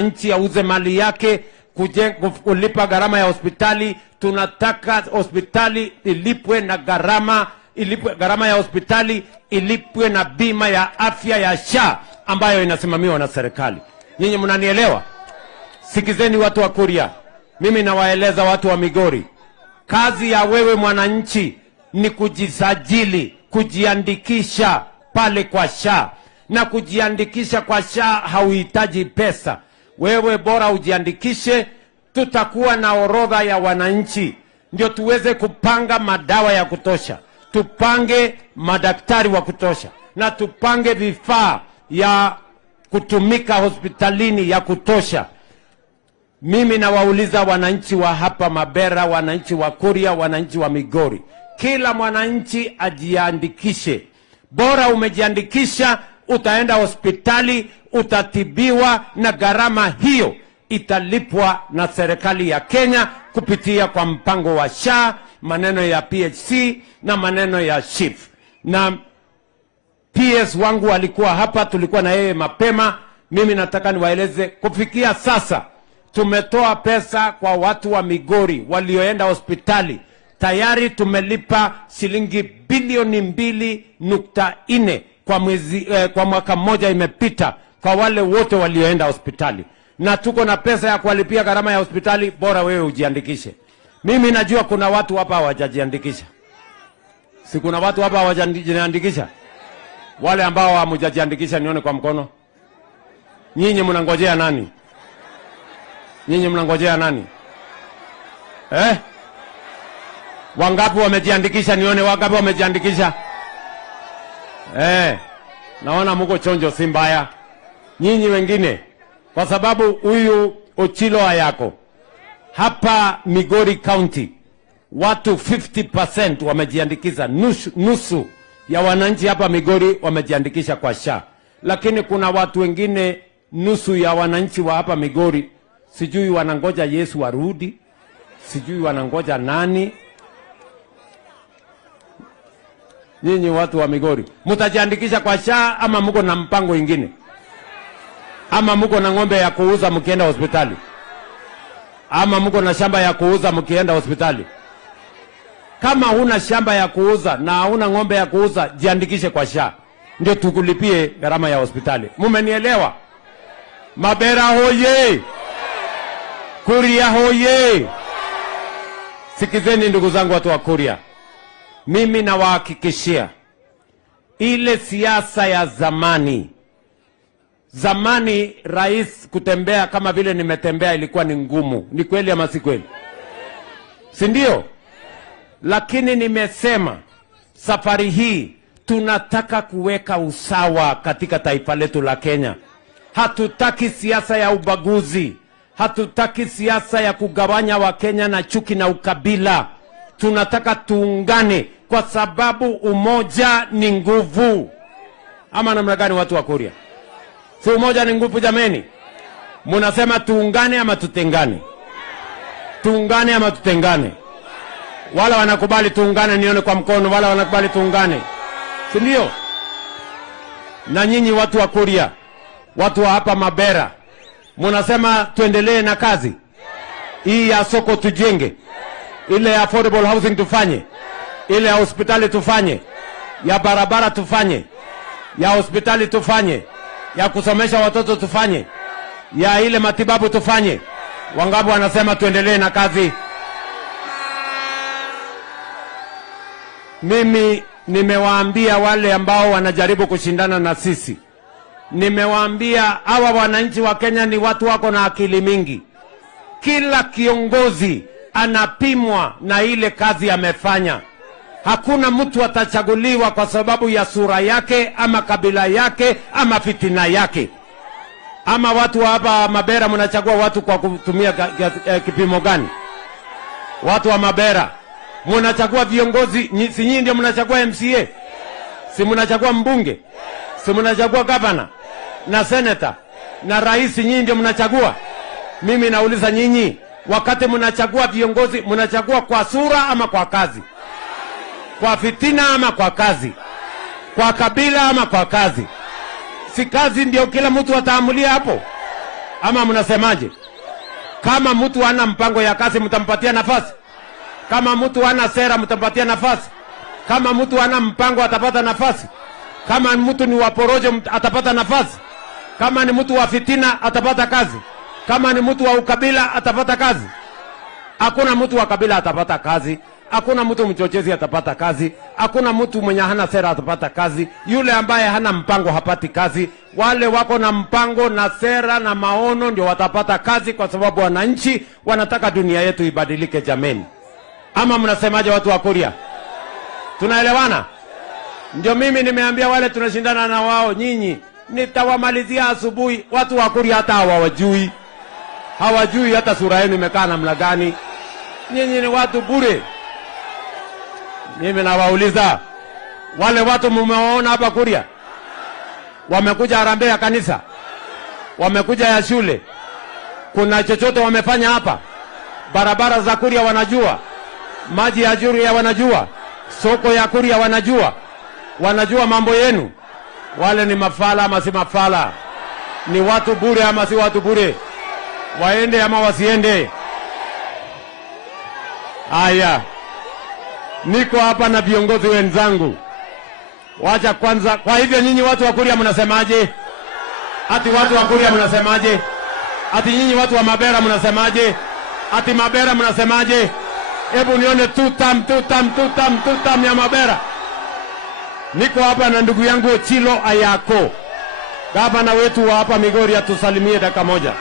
nchi auze mali yake, kulipa gharama ya hospitali. Tunataka hospitali ilipwe na gharama ya hospitali ilipwe na bima ya afya ya SHA ambayo inasimamiwa na serikali. Nyinyi mnanielewa? Sikizeni watu wa Kuria, mimi nawaeleza watu wa Migori, kazi ya wewe mwananchi ni kujisajili, kujiandikisha pale kwa SHA. Na kujiandikisha kwa SHA hauhitaji pesa. Wewe bora ujiandikishe, tutakuwa na orodha ya wananchi ndio tuweze kupanga madawa ya kutosha, tupange madaktari wa kutosha, na tupange vifaa ya kutumika hospitalini ya kutosha. Mimi nawauliza wananchi wa hapa Mabera, wananchi wa Kuria, wananchi wa Migori, kila mwananchi ajiandikishe. Bora umejiandikisha, utaenda hospitali, utatibiwa, na gharama hiyo italipwa na serikali ya Kenya kupitia kwa mpango wa SHA, maneno ya PHC na maneno ya SHIF. Na PS wangu alikuwa hapa, tulikuwa na yeye mapema. Mimi nataka niwaeleze, kufikia sasa tumetoa pesa kwa watu wa Migori walioenda hospitali. Tayari tumelipa shilingi bilioni 2.4 kwa mwaka mmoja imepita kwa wale wote walioenda hospitali, na tuko na pesa ya kuwalipia gharama ya hospitali. Bora wewe ujiandikishe. Mimi najua kuna watu hapa hawajajiandikisha. Si kuna watu hapa hawajajiandikisha? Wale ambao hawajajiandikisha nione kwa mkono. Nyinyi mnangojea nani? Nyinyi mnangojea nani? Wangapi wamejiandikisha? Nione wangapi wamejiandikisha. Naona mko chonjo, si mbaya. Nyinyi wengine, kwa sababu huyu Ochilo hayako hapa Migori County, watu 50% wamejiandikisha. Nusu ya wananchi hapa Migori wamejiandikisha kwa SHA. Lakini kuna watu wengine, nusu ya wananchi wa hapa Migori, sijui wanangoja Yesu arudi, sijui wanangoja nani. Nyinyi watu wa Migori, mtajiandikisha kwa SHA ama mko na mpango ingine? Ama mko na ng'ombe ya kuuza mkienda hospitali? Ama mko na shamba ya kuuza mkienda hospitali? Kama huna shamba ya kuuza na huna ng'ombe ya kuuza, jiandikishe kwa SHA ndio tukulipie gharama ya hospitali. Mumenielewa? Mabera hoye! Kuria hoye! Sikizeni ndugu zangu watu wa Kuria, mimi nawahakikishia ile siasa ya zamani rais kutembea kama vile nimetembea ilikuwa ni ngumu. Ni kweli ama si kweli? Si ndio? Lakini nimesema safari hii tunataka kuweka usawa katika taifa letu la Kenya. Hatutaki siasa ya ubaguzi, hatutaki siasa ya kugawanya Wakenya na chuki na ukabila. Tunataka tuungane, kwa sababu umoja ni nguvu. Ama namna gani watu wa Kuria? Si umoja ni nguvu jameni? Munasema tuungane ama tutengane? Tuungane ama tutengane? Wala wanakubali tuungane nione kwa mkono. Wala wanakubali tuungane, si ndio? Na nyinyi watu wa Kuria, watu wa hapa Mabera, munasema tuendelee na kazi hii ya soko, tujenge ile ya affordable housing, tufanye ile ya hospitali, tufanye ya barabara, tufanye ya hospitali, tufanye ya kusomesha watoto, tufanye ya ile matibabu, tufanye. Wangapi wanasema tuendelee na kazi? Mimi nimewaambia wale ambao wanajaribu kushindana na sisi, nimewaambia hawa wananchi wa Kenya ni watu wako na akili mingi. Kila kiongozi anapimwa na ile kazi amefanya. Hakuna mtu atachaguliwa kwa sababu ya sura yake ama kabila yake ama fitina yake. Ama watu hapa Mabera mnachagua watu kwa kutumia kipimo gani? Watu wa Mabera mnachagua viongozi, si nyinyi ndio mnachagua MCA? Si mnachagua mbunge? Si mnachagua gavana na senator na rais? Nyinyi ndio mnachagua. Mimi nauliza nyinyi, wakati mnachagua viongozi, mnachagua kwa sura ama kwa kazi? Kwa fitina ama kwa kazi? Kwa kabila ama kwa kazi? Si kazi ndio kila mtu ataamulia hapo? Ama mnasemaje? Kama mtu hana mpango ya kazi mtampatia nafasi? Kama mtu hana sera mtampatia nafasi? Kama mtu hana mpango atapata nafasi? Kama mtu ni waporojo atapata nafasi? Kama ni mtu wa fitina atapata kazi? Kama ni mtu wa ukabila atapata kazi? Hakuna mtu wa kabila atapata kazi. Hakuna mtu mchochezi atapata kazi. Hakuna mtu mwenye hana sera atapata kazi. Yule ambaye hana mpango hapati kazi. Wale wako na mpango na sera na maono ndio watapata kazi, kwa sababu wananchi wanataka dunia yetu ibadilike jameni. Ama mnasemaje watu wa Kuria? Tunaelewana? Ndio mimi nimeambia wale tunashindana na wao, nyinyi nitawamalizia asubuhi. Watu wa Kuria hata hawajui. Hawajui hata sura yenu imekaa namna gani. Nyinyi ni watu bure. Mimi nawauliza, wale watu mmewaona hapa Kuria? Wamekuja harambee ya kanisa? Wamekuja ya shule? Kuna chochote wamefanya hapa? Barabara za Kuria wanajua? Maji ya Kuria wanajua? Soko ya Kuria wanajua? Wanajua mambo yenu? Wale ni mafala ama si mafala? Ni watu bure ama si watu bure? Waende ama wasiende? Aya, niko hapa na viongozi wenzangu. Wacha kwanza, kwa hivyo nyinyi watu wa Kuria mnasemaje? Ati watu wa Kuria mnasemaje? Ati nyinyi watu wa Mabera mnasemaje? Ati Mabera mnasemaje? Hebu nione tutam ya Mabera. Niko hapa na ndugu yangu Ochilo Ayako, gavana wetu wa hapa Migori, atusalimie dakika moja.